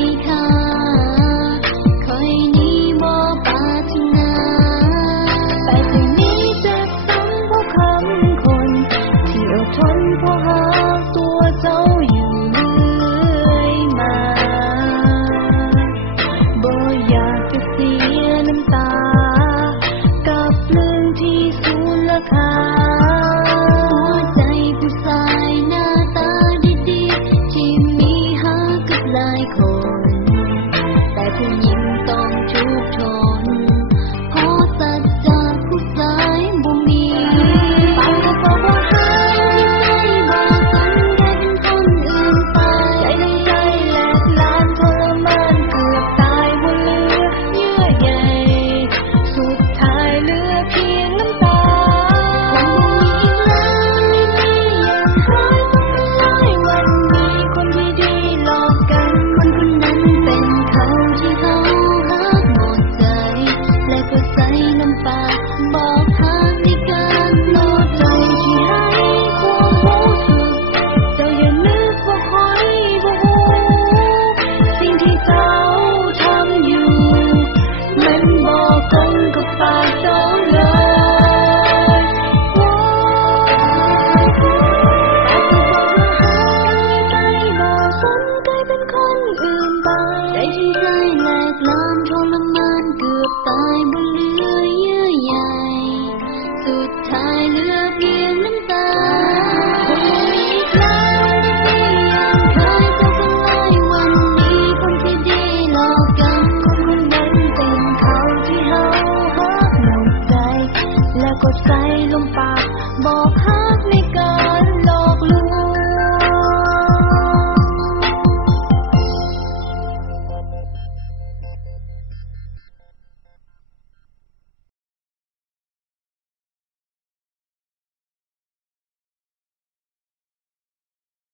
come.